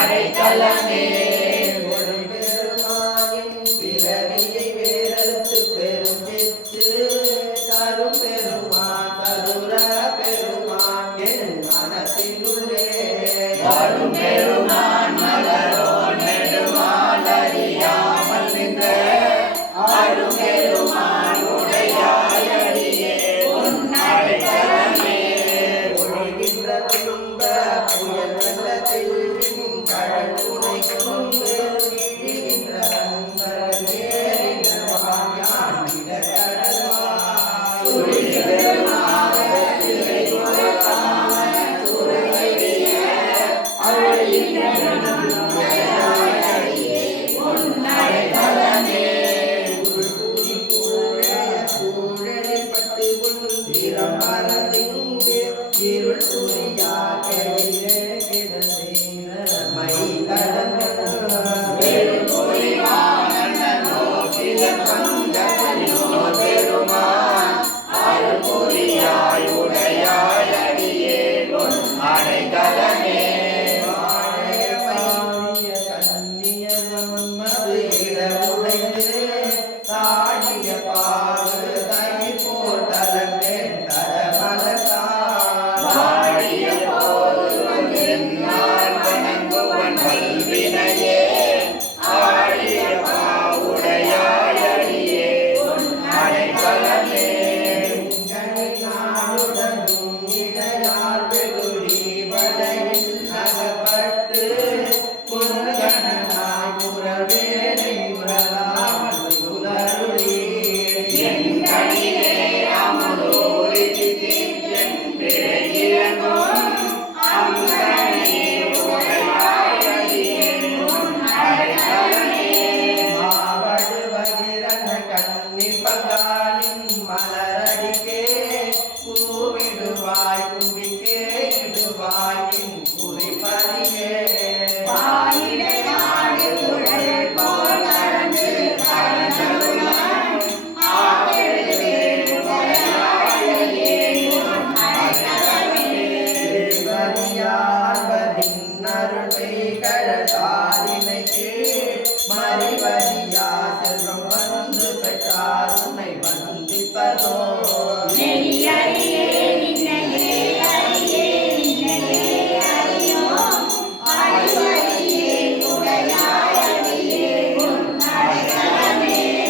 அடைக்கலமே பெருமானின் பிறவியை வேறறுத்து பெரும் பெற்று தரும் பெருமான் தருர பெருமான் என் மனத்தினுள்ளே வரும் பெருமான் மலரோன் நெடுமால் அறியாமல் நின்ற அரும் பெருமான் உடையாயடியே உன் அடைக்கலமே ஒழுகின்ற துன்ப புயல் வெள்ளத்தில் கடல் துணை கொண்டு விழுகின்ற நண்பர் ஏறின வாயான் இருள் புரியா கையிலே கிடந்தேன மை அடைக்கலமே தாடிய பாவு தை போல் தலந்தேன் தடமலத்தான் வாழிய போது வந்தென்னால் வணங்குவன் வல்வினையே ஆழிய பாவுடையாயடியே உன் அடைக்கலமே நாடுடனும் இடையால் வெகுளி வலையில் நகப்பட்டு புனகனாய் புறவேனை உறலாமல் புலருளி எண்களிலே அமுதோரி தித்தியன் பிழையிறங்கும் அங்கனே உடையாயடியே உன் அடைக்கலமே மாவடு வகிரன கண்ணி பங்காளின் மலரடிக்கே பூவிடுவாய் கும்பிக்கே இடுவாயின் குறிப்பறியே வாயிலை நாடு குழல் போல் கலந்து கலந்தருளாய் ஆவெழுவே உடையாயடியே உன் அடைக்கலமே வரியார்வதின் அருளை கழதாரினைக்கு மறிவரியா செல்வம் வந்து பெற்றார் உன்னை வந்திப்பதோ